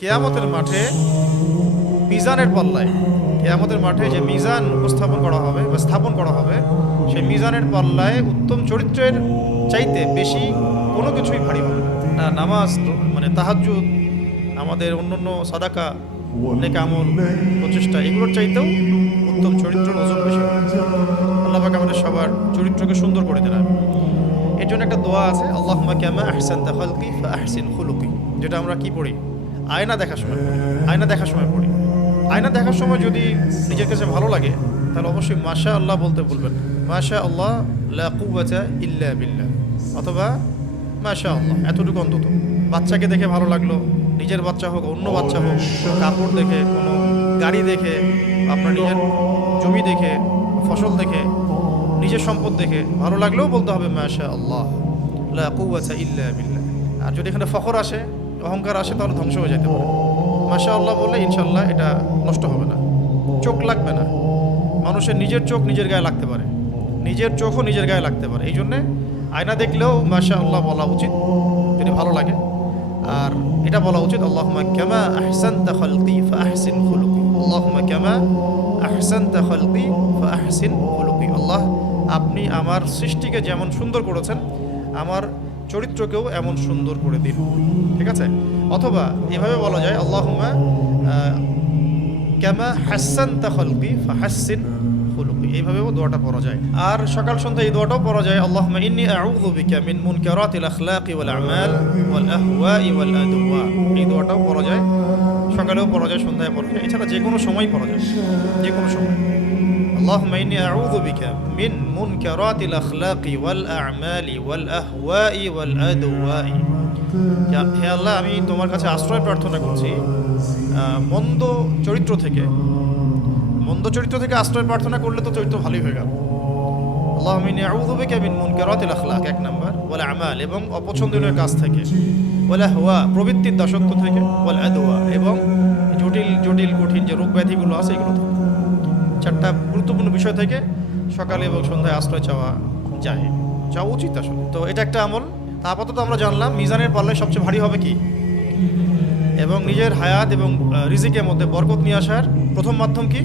কিয়ামতের মাঠে মিজানের পাল্লায়, কিয়ামতের মাঠে যে মিজান উপস্থাপন করা হবে বা স্থাপন করা হবে, সেই মিজানের পাল্লায় উত্তম চরিত্রের চাইতে বেশি কোনো কিছুই ভারী হবে না। নামাজ, মানে তাহাজ্জুদ, আমাদের অন্যান্য সাদাকা, নেক আমল, প্রচেষ্টা, এগুলোর চাইতেও উত্তম চরিত্রের ওজন বেশি। আল্লাহ পাক আমাদের সবার চরিত্রকে সুন্দর করে দেন। এর জন্য একটা দোয়া আছে, আল্লাহুম্মা কামা আহসানতা খালকি ফাআহসিন খুলুকি, যেটা আমরা কি পড়ি? আয়না দেখার সময় পড়ি। আয়না দেখার সময় পড়ি। আয়না দেখার সময় যদি নিজের কাছে ভালো লাগে, তাহলে অবশ্যই মাশা আল্লাহ বলতে বলবেন। মাশা আল্লাহ লা কুওয়াতা ইল্লা বিল্লাহ, অথবা মাশা আল্লাহ, এতটুকু অন্তত। বাচ্চাকে দেখে ভালো লাগলো, নিজের বাচ্চা হোক, অন্য বাচ্চা হোক, কাপড় দেখে, কোনো গাড়ি দেখে, আপনার নিজের জমি দেখে, ফসল দেখে, নিজের সম্পদ দেখে ভালো লাগলেও বলতে হবে মাশা আল্লাহ লা কুওয়াতা ইল্লা বিল্লাহ। আর যদি এখানে ফখর আসে, অহংকার আসে, তাহলে ধ্বংস হয়ে যেতে পারে। মাশা আল্লাহ বললে ইনশাল্লাহ এটা নষ্ট হবে না, চোখ লাগবে না। মানুষের নিজের চোখ নিজের গায়ে লাগতে পারে, নিজের চোখও নিজের গায়ে লাগতে পারে। এই জন্যে আয়না দেখলেও মাশা আল্লাহ বলা উচিত যদি ভালো লাগে। আর এটা বলা উচিত, আল্লাহুম্মা কামা আহসানতা খালকি ফাআহসিন খুলুকি, আল্লাহুম্মা কামা আহসানতা খালকি ফাআহসিন খুলুকি। আল্লাহ, আপনি আমার সৃষ্টিকে যেমন সুন্দর করেছেন, আমার চরিত্রকেও এমন সুন্দর করে দিন। ঠিক আছে? অথবা এভাবে বলা যায়, আল্লাহুম্মা কামা হাসানতা খালকি ফাহাসসিন খুলুকি, এইভাবেও দোয়াটা পড়া যায়। আর সকাল সন্ধ্যা এই দোয়াটাও পড়া যায়, আল্লাহুম্মা ইন্নী আউযু বিকা মিন মুনকারাতিল আখলাকি ওয়াল আমাল ওয়াল আহওয়াই ওয়াল আদওয়া। এই দোয়াটাও পড়া যায়, সকালেও পড়া যায়, সন্ধ্যায় পড়া যায়, এছাড়া যে কোনো সময় পড়া যায়, যে কোনো সময়। আল্লাহুম্মা ইন্নী আউযু বিকা মিন মুনকারাতিল আখলাকি ওয়াল আমালি ওয়াল আহওয়াই ওয়াল আদওয়াই। হে আল্লাহ, আমি তোমার কাছে আশ্রয় প্রার্থনা করছি মন্দ চরিত্র থেকে। মন্দ চরিত্র থেকে আশ্রয় প্রার্থনা করলে তো চরিত্র ভালোই হয়ে গেল। আল্লাহুম্মা ইন্নী আউযু বিকা মিন মুনকারাতিল আখলাক, এক নাম্বার, ওয়াল আমাল, এবং অপছন্দনীয় কাজ থেকে, ওয়াল আহওয়া, প্রবৃত্তির দাসত্ব থেকে, ওয়াল আদওয়া, এবং জটিল জটিল কঠিন যে রোগ ব্যাধিগুলো আছে এগুলো থেকে। চারটা গুরুত্বপূর্ণ বিষয় থেকে সকালে এবং সন্ধ্যায় আশ্রয় চাওয়া যায়, চাওয়া উচিত আসলে। তো এটা একটা আমল। তা আপাতত আমরা জানলাম মিজানের পাল্লায় সবচেয়ে ভারী হবে কি, এবং নিজের হায়াত এবং রিজিকের মধ্যে বরকত নিয়ে আসার প্রথম মাধ্যম কি?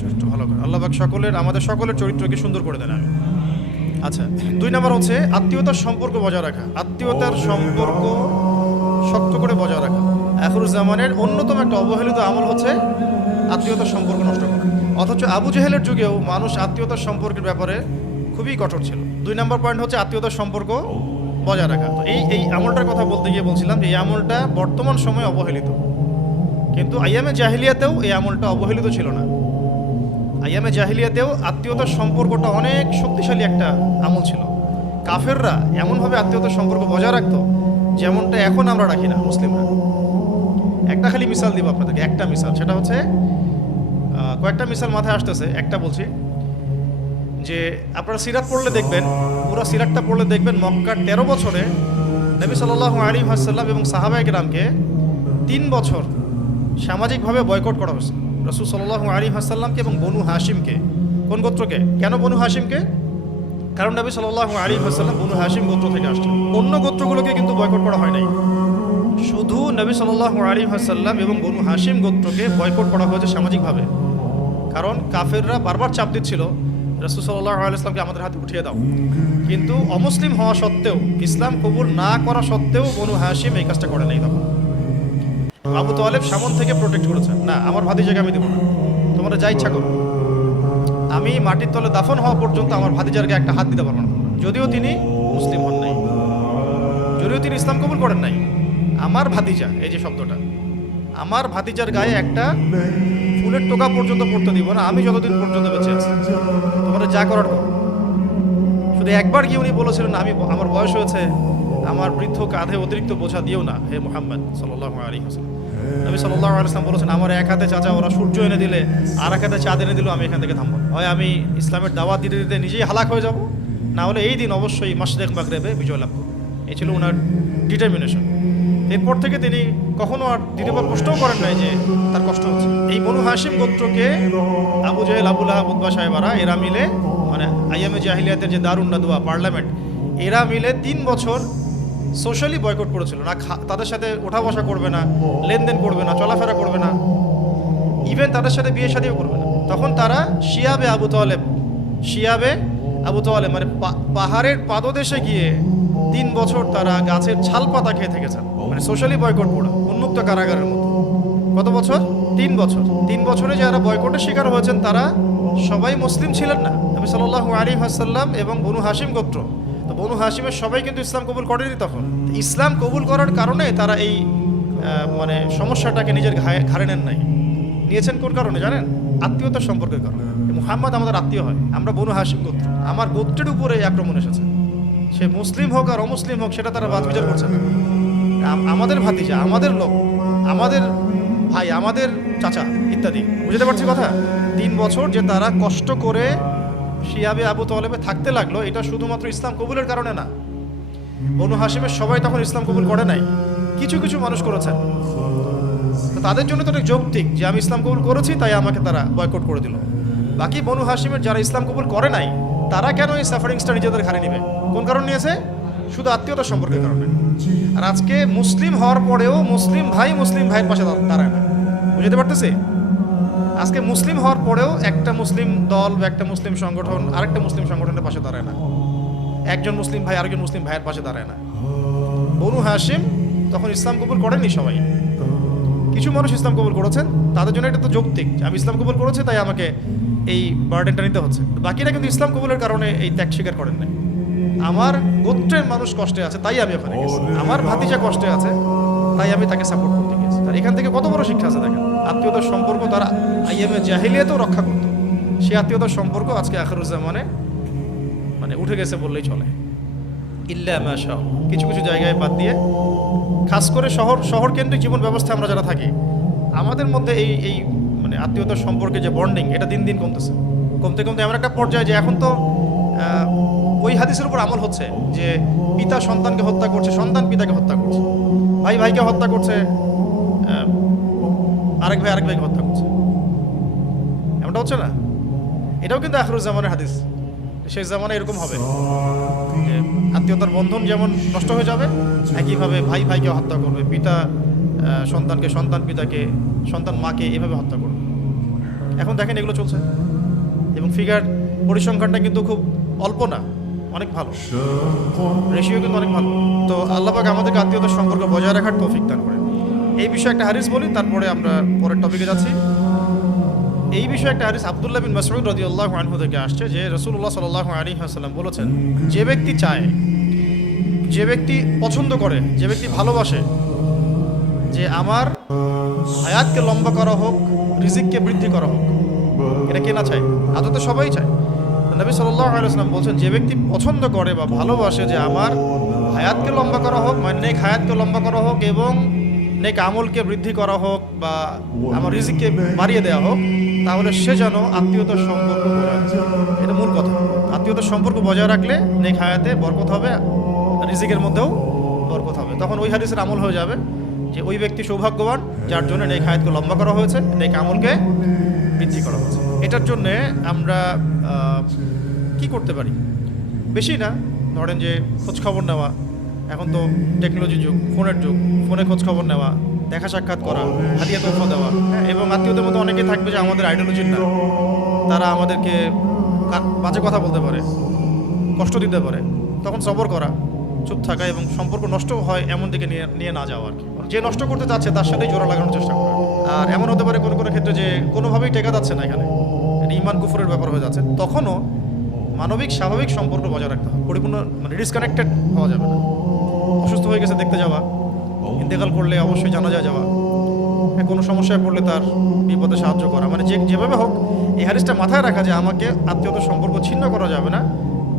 চরিত্র ভালো করে। আল্লাহ পাক আমাদের সকলের চরিত্রকে সুন্দর করে দেন। আচ্ছা, 2 নম্বর হচ্ছে আত্মীয়তার সম্পর্ক বজায় রাখা। আত্মীয়তার সম্পর্ক শক্ত করে বজায় রাখা। আখিরুজ জামানের অন্যতম একটা অবহেলিত আমল হচ্ছে আত্মীয়তার সম্পর্ক নষ্ট করা। অথচ আবু জেহেলের যুগেও মানুষ আত্মীয়তার সম্পর্কের ব্যাপারে খুবই কঠোর ছিল। 2 নম্বর পয়েন্ট হচ্ছে আত্মীয়তার সম্পর্ক বজায় রাখা। তো এই আমলটার কথা বলতে গিয়ে বলছিলাম যে এই আমলটা বর্তমান সময়ে অবহেলিত, কিন্তু আইয়ামে জাহিলিয়াতেও এই আমলটা অবহেলিত ছিল না। আইয়ামে জাহিলিয়াতেও আত্মীয়তার সম্পর্কটা অনেক শক্তিশালী একটা আমল ছিল। কাফেররা এমনভাবে আত্মীয়তার সম্পর্ক বজায় রাখতো যেমনটা এখন আমরা রাখি না মুসলিমরা। একটা খালি মিসাল দিব আপনাদেরকে, একটা মিসাল, সেটা হচ্ছে কয়েকটা মিসাল মাথায় আসতেছে, একটা বলছি যে আপনারা সিরাত পড়লে দেখবেন, পুরো সিরাতটা পড়লে দেখবেন মক্কার 13 বছরে নবী সাল্লাল্লাহু আলাইহি ওয়াসাল্লাম এবং সাহাবায়ে কেরামকে 3 বছর সামাজিকভাবে বয়কট করা হয়েছে। রাসূল সাল্লাল্লাহু আলাইহি ওয়াসাল্লামকে এবং বনু হাশিমকে। কোন গোত্রকে? কেন বনু হাশিমকে? কারণ নবী সাল্লাল্লাহু আলাইহি ওয়াসাল্লাম বনু হাশিম গোত্র থেকে আসছেন। অন্য গোত্রগুলোকে কিন্তু বয়কট করা হয় নাই, শুধু নবী সাল্লাল্লাহু আলাইহি ওয়াসাল্লাম এবং বনু হাশিম গোত্রকে বয়কট করা হয়েছে সামাজিকভাবে। কারণ কাফেররা বারবার চাপ দিচ্ছিল রাসূল সাল্লাল্লাহু আলাইহি ওয়াসাল্লামকে আমাদের হাতে উঠিয়ে দাও, কিন্তু অমুসলিম হওয়া সত্ত্বেও, ইসলাম কবুল না করা সত্ত্বেও বনু হাশিম এই কাজটা করে নাই। তখন আবু তালেব সামন থেকে প্রোটেক্ট করেছেন, না আমার ভাতিজাকে আমি দেব না, তোমরা যা ইচ্ছা করো, আমি মাটির তলে দাফন হওয়া পর্যন্ত আমার ভাতিজার গায়ে একটা হাত দিতে পারবো না। যদিও তিনি মুসলিম হন নাই, যদিও তিনি ইসলাম কবুল করেন নাই, আমার ভাতিজা, এই যে শব্দটা, আমার ভাতিজার গায়ে একটা ফুলের টোকা পর্যন্ত পড়তে দিব না আমি যতদিন পর্যন্ত বেঁচে আছি, তোমরা যা করার করো। শুধু একবার গিয়ে উনি বলেছিলেন, আমি আমার বয়স হয়েছে, আমার বৃদ্ধ কাঁধে অতিরিক্ত বোঝা দিও না হে মুহাম্মদ সাল্লাল্লাহু আলাইহি ওয়াসাল্লাম। নবী সাল্লাল্লাহু আলাইহি ওয়াসাল্লাম বলেছেন, আমার এক হাতে চাচা ওরা সূর্য এনে দিলে, আর এক হাতে চাঁদ এনে দিলেও আমি এখান থেকে থামবো। হয় আমি ইসলামের দাওয়াত দিতে দিতে নিজেই হালাক হয়ে যাব, না হলে এই দিন অবশ্যই মাশরিক মাগরিবে বিজয় লাভ করব। এই ছিল ওনার ডিটারমিনেশন। এরপর থেকে তিনি কখনো আর দ্বিতীয়বার কষ্টও করেন নাই যে তার কষ্ট হচ্ছে। এই বনু হাশিম গোত্রকে আবু জেহেল, আবু লাহাব, উতবা সাহেবারা, এরা মিলে, মানে আইয়ামে জাহিলিয়াতের যে দারুন নাদওয়া পার্লামেন্ট, এরা মিলে 3 বছর সোশ্যালি বয়কট করেছিল না, তাদের সাথে ওঠা বসা করবে না, লেনদেন করবে না, চলাফেরা করবে না, ইভেন তাদের সাথে বিয়ে শাদীও করবে না। তখন তারা শিয়াবে আবু তালেব মানে পাহাড়ের পাদদেশে গিয়ে 3 বছর তারা গাছের ছাল পাতা খেয়ে থেকেছেন, মানে সোশ্যালি বয়কট করা, উন্মুক্ত কারাগারের মতো। কত বছর? 3 বছর। 3 বছরে যারা বয়কটের শিকার হয়েছেন তারা সবাই মুসলিম ছিলেন না। নবী সাল্লাল্লাহু আলাইহি ওয়াসাল্লাম এবং বনু হাশিম গোত্র, তো বনু হাশিমের সবাই কিন্তু ইসলাম কবুল করেনি তখন। ইসলাম কবুল করার কারণে তারা এই মানে সমস্যাটাকে নিজের ঘাড়ে নেন নাই। নিয়েছেন কোন কারণে জানেন? আত্মীয়তার সম্পর্কের কারণে। মুহাম্মদ আমাদের আত্মীয় হয়, আমরা বনু হাশিম গোত্র, আমার গোত্রের উপরে এই আক্রমণ এসেছে। সে মুসলিম হোক আর অমুসলিম হোক সেটা তারা বাদ বিচার করছে না। আমাদের ভাতিজা, আমাদের লোক, আমাদের ভাই, আমাদের চাচা ইত্যাদি। বুঝতে পারছি কথা? 3 বছর যে তারা কষ্ট করে শিয়াবে আবু তালেবে থাকতে লাগলো, এটা শুধুমাত্র ইসলাম কবুলের কারণে না। বনু হাশিমের সবাই তখন ইসলাম কবুল করে নাই, কিছু কিছু মানুষ করেছেন। তো তাদের জন্য তো একটা যৌক্তিক যে আমি ইসলাম কবুল করেছি তাই আমাকে তারা বয়কট করে দিল। বাকি বনু হাশিমের যারা ইসলাম কবুল করে নাই তারা কেন এই সাফারিংসটা নিজেদের ঘাড়ে নেবে? কোন কারণ নিয়েছে? শুধু আত্মীয়তার সম্পর্কের কারণে। আর আজকে মুসলিম হওয়ার পরেও মুসলিম ভাইয়ের পাশে দাঁড়ায় না। বুঝতে পারতেছি? আজকে মুসলিম হওয়ার পরেও একটা মুসলিম দল বা একটা মুসলিম সংগঠন আরেকটা মুসলিম সংগঠনের পাশে দাঁড়ায় না। একজন মুসলিম ভাই আরেকজন মুসলিম ভাইয়ের পাশে দাঁড়ায় না। বনু হাশিম তখন ইসলাম কবুল করেননি সবাই, কিছু মানুষ ইসলাম কবুল করেছেন, তাদের জন্য এটা তো যৌক্তিক, আমি ইসলাম কবুল করেছি তাই আমাকে এই বার্ডেনটা নিতে হচ্ছে। বাকিরা কিন্তু ইসলাম কবুলের কারণে এই ত্যাগ স্বীকার করেন নাই। আমার গোত্রের মানুষ কষ্টে আছে তাই আমি ওখানে গেছি, আমার ভাতিজা কষ্টে আছে তাই আমি তাকে সাপোর্ট করতে গেছি। আর এখান থেকে কত বড় শিক্ষা আছে দেখেন। আত্মীয়তার সম্পর্ক তারা আইএমএ জাহিলিয়াতেও রক্ষা করত, সেই আত্মীয়তার সম্পর্ক আজকে আখিরুজ্জামানে মানে উঠে গেছে বললেই চলে। ইল্লা মাশাআল্লাহ, কিছু কিছু জায়গায় বাদ দিয়ে, খাস করে শহর কেন্দ্রিক জীবন ব্যবস্থা আমরা যারা থাকি, আমাদের মধ্যে এই মানে আত্মীয়তার সম্পর্কে যে বন্ডিং, এটা দিন দিন কমতে এমন একটা পর্যায়ে যে এখন তো ওই হাদিসের উপর আমল হচ্ছে যে পিতা সন্তানকে হত্যা করছে, সন্তান পিতাকে হত্যা করছে, ভাই ভাইকে হত্যা করছে, আরেক ভাইকে হত্যা করছে। এমনটা হচ্ছে না? এটাও কিন্তু আখিরুজ্জামানের হাদিস। শেষ জামানায় এরকম হবে যে আত্মীয়তার বন্ধন যেমন নষ্ট হয়ে যাবে, একইভাবে ভাই ভাইকে হত্যা করবে, পিতা সন্তানকে, সন্তান পিতাকে, সন্তান মাকে এভাবে হত্যা করবে। এখন দেখেন এগুলো চলছে, এবং পরিসংখ্যানটা কিন্তু খুব অল্প না, অনেক ভালো, রেশিও কিন্তু অনেক ভালো। তো আল্লাহ পাক আমাদেরকে আত্মীয়তার সম্পর্ক বজায় রাখার তৌফিক দান করেন। এই বিষয়ে একটা হাদিস বলি, তারপরে আমরা পরের টপিকে যাচ্ছি। এই বিষয়ে একটা হাদিস আব্দুল্লাহ বিন মাসউদ রাদিয়াল্লাহু আনহু থেকে আসছে যে রাসূলুল্লাহ সাল্লাল্লাহু আলাইহি ওয়াসাল্লাম বলেছেন, যে ব্যক্তি চায়, যে ব্যক্তি পছন্দ করে, যে ব্যক্তি ভালোবাসে যে আমার হায়াতকে লম্বা করা হোক, রিজিককে বৃদ্ধি করা হোক, এটা কে না চায়? আদতে সবাই চায়। নবী সাল্লাল্লাহু আলাইহি ওয়াসাল্লাম বলছেন, যে ব্যক্তি পছন্দ করে বা ভালোবাসে যে আমার হায়াতকে লম্বা করা হোক, মানে নেক হায়াতকে লম্বা করা হোক এবং নেক আমলকে বৃদ্ধি করা হোক বা আমার রিজিককে বাড়িয়ে দেওয়া হোক, তাহলে সে যেন আত্মীয়তার সম্পর্ক বজায় রাখে। এটা মূল কথা। আত্মীয়তার সম্পর্ক বজায় রাখলে নেক হায়াতে বরকত হবে, রিজিকের মধ্যেও বরকত হবে। তখন ওই হাদিসের আমল হয়ে যাবে যে ওই ব্যক্তি সৌভাগ্যবান যার জন্য নেক হায়াতকে লম্বা করা হয়েছে, নেক আমলকে বৃদ্ধি করা হয়েছে। এটার জন্যে আমরা কি করতে পারি? বেশি না, ধরেন যে খোঁজ খবর নেওয়া, এখন তো টেকনোলজি যুগ, ফোনের যুগ, ফোনে খোঁজ খবর নেওয়া, দেখা সাক্ষাৎ করা, হাদিয়া তোহফা দেওয়া, হ্যাঁ। এবং আত্মীয়দের মধ্যে অনেকেই থাকবে যে আমাদের আইডিওলজির না, তারা আমাদেরকে বাজে কথা বলতে পারে, কষ্ট দিতে পারে, তখন সবর করা, চুপ থাকা এবং সম্পর্ক নষ্ট হয় এমন দিকে নিয়ে না যাওয়া আর কি। যে নষ্ট করতে চাচ্ছে তার সাথেই জোড়া লাগানোর চেষ্টা করা। আর এমন হতে পারে কোনো কোনো ক্ষেত্রে যে কোনোভাবেই টেকা যাচ্ছে না, এখানে ঈমান কুফরের ব্যাপার হয়ে যাচ্ছে, তখনও মানবিক স্বাভাবিক সম্পর্ক বজায় রাখতে হবে, পরিপূর্ণ মানে ডিসকানেক্টেড হওয়া যাবে না। অসুস্থ হয়ে গেছে দেখতে যাওয়া, ইন্তেকাল করলে অবশ্যই জানাজা যাওয়া, কোনো সমস্যায় পড়লে তার বিপদে সাহায্য করা, মানে যেভাবে হোক এই হাদিসটা মাথায় রাখা যে আমাকে আত্মীয়তার সম্পর্ক ছিন্ন করা যাবে না,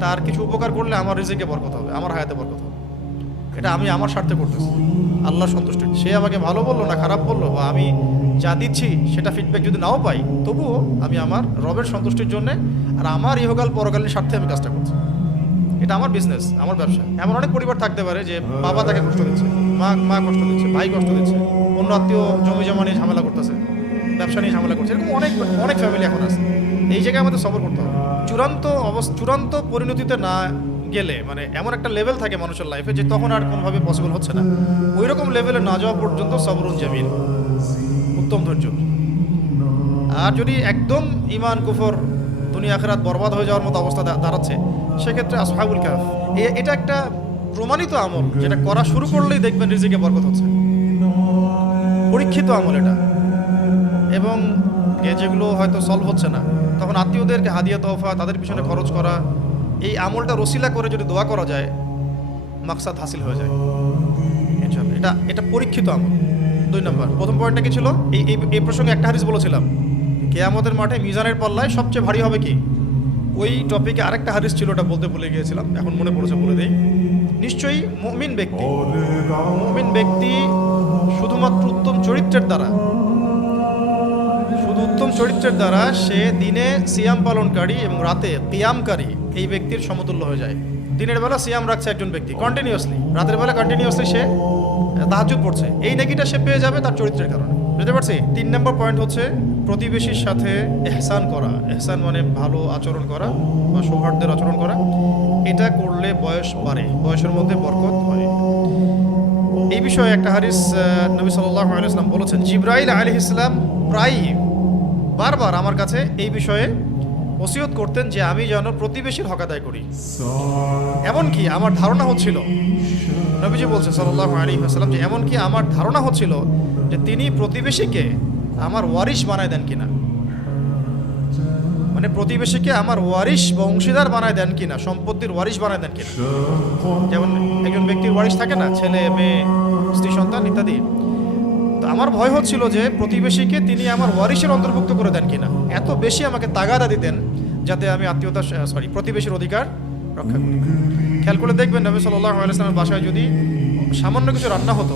তার কিছু উপকার করলে আমার রিজিকে বরকত হবে, আমার হায়াতে বরকত হবে। এটা আমি আমার স্বার্থে করতেছি, আল্লাহর সন্তুষ্টি। সে আমাকে ভালো বললো না খারাপ বললো, বা আমি যা দিচ্ছি সেটা ফিডব্যাক যদি নাও পাই, তবুও আমি আমার রবের সন্তুষ্টির জন্যে আর আমার ইহকাল পরকালীন স্বার্থে আমি কাজটা করছি। এটা আমার বিজনেস, আমার ব্যবসা। এমন অনেক পরিবার থাকতে পারে যে বাবা তাকে কষ্ট দিচ্ছে, মা কষ্ট দিচ্ছে, ভাই কষ্ট দিচ্ছে, অন্য আত্মীয় জমি জমা নিয়ে ঝামেলা করতেছে, ব্যবসা নিয়ে ঝামেলা করছে, এরকম অনেক ফ্যামিলি এখন আছে। এই জায়গায় আমাদের সবর করতে হবে। চূড়ান্ত পরিণতিতে না গেলে, মানে এমন একটা লেভেল থাকে মানুষের লাইফে যে তখন আর কোনোভাবে পসিবল হচ্ছে না, ওই রকম লেভেলে না যাওয়া পর্যন্ত সবরুন জামিল, উত্তম ধৈর্য। আর যদি একদম ইমান কুফর দুনিয়া আখিরাত বরবাদ হয়ে যাওয়ার মতো অবস্থা দাঁড়াচ্ছে, সেক্ষেত্রে আসহাবুল কাহফ এটা একটা প্রমাণিত আমল, যেটা করা শুরু করলেই দেখবেন রিজিকে বরকত হচ্ছে, পরীক্ষিত আমল এটা। এবং যেগুলো হয়তো সলভ হচ্ছে না, তখন আত্মীয়দেরকে হাদিয়া তোহফা, তাদের পিছনে খরচ করা, এই আমলটা রসিলা করে যদি দোয়া করা যায়, মাকসাদ হাসিল হয়ে যায় ইনশাআল্লাহ। এটা পরীক্ষিত আমল। 2 নম্বর, প্রথম পয়েন্টটা কি ছিল? এই প্রসঙ্গে একটা হাদিস বলেছিলাম, কিয়ামতের মাঠে মিজানের পাল্লায় সবচেয়ে ভারী হবে কি? ওই টপিকে আরেকটা হাদিস ছিল, ওটা বলতে ভুলে গিয়েছিলাম, এখন মনে পড়েছে, বলে দেই। নিশ্চয়ই মুমিন ব্যক্তি শুধুমাত্র উত্তম চরিত্রের দ্বারা সে দিনে সিয়াম পালনকারী এবং রাতে কিয়ামকারী এই ব্যক্তির সমতুল্য হয়ে যায়। দিনের বেলা সিয়াম রাখছে একজন ব্যক্তি কন্টিনিউয়াসলি, রাতের বেলা কন্টিনিউয়াসলি সে তাহাজ্জুদ পড়ছে, এই নেকিটা সে পেয়ে যাবে তার চরিত্রের কারণে। বুঝতে পারছি? 3 নম্বর পয়েন্ট হচ্ছে প্রতিবেশীর সাথে ইহসান করা। ইহসান মানে ভালো আচরণ করা বা সৌহার্দ্যের আচরণ করা। এটা করলে বয়স বাড়ে, বয়সের মধ্যে বরকত হয়। এই বিষয়ে একটা হাদিস নবী সাল্লাল্লাহু আলাইহি ওয়াসাল্লাম বলেছেন, জিবরাইল আলাইহিস সালাম প্রায় বারবার আমার কাছে এই বিষয়ে ওসিয়ত করতেন যে আমি যেন প্রতিবেশীর হক আদায় করি। এমনকি আমার ধারণা হচ্ছিল, নবীজি বলছেন সাল্লাল্লাহু আলাইহি ওয়াসাল্লাম, যে এমনকি আমার ধারণা হচ্ছিল যে তিনি প্রতিবেশীকে আমার ওয়ারিশ বানায় দেন কিনা, মানে প্রতিবেশীকে আমার ওয়ারিশ বা অংশীদার বানায় দেন কিনা, সম্পত্তির ওয়ারিশ বানায় দেন কিনা। যেমন একজন ব্যক্তির ওয়ারিশ থাকে না, ছেলে মেয়ে স্ত্রী সন্তান ইত্যাদি। তো আমার ভয় হচ্ছিল যে প্রতিবেশীকে তিনি আমার ওয়ারিশের অন্তর্ভুক্ত করে দেন কিনা। এত বেশি আমাকে তাগাদা দিতেন যাতে আমি প্রতিবেশীর অধিকার রক্ষা করি। খেয়াল করে দেখবেন নবী সাল্লাল্লাহু আলাইহি ওয়াসাল্লামের বাসায় যদি সামান্য কিছু রান্না হতো,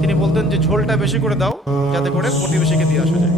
তিনি বলতেন যে ঝোলটা বেশি করে দাও, যাতে করে প্রতিবেশীকে দিয়ে আসা যায়।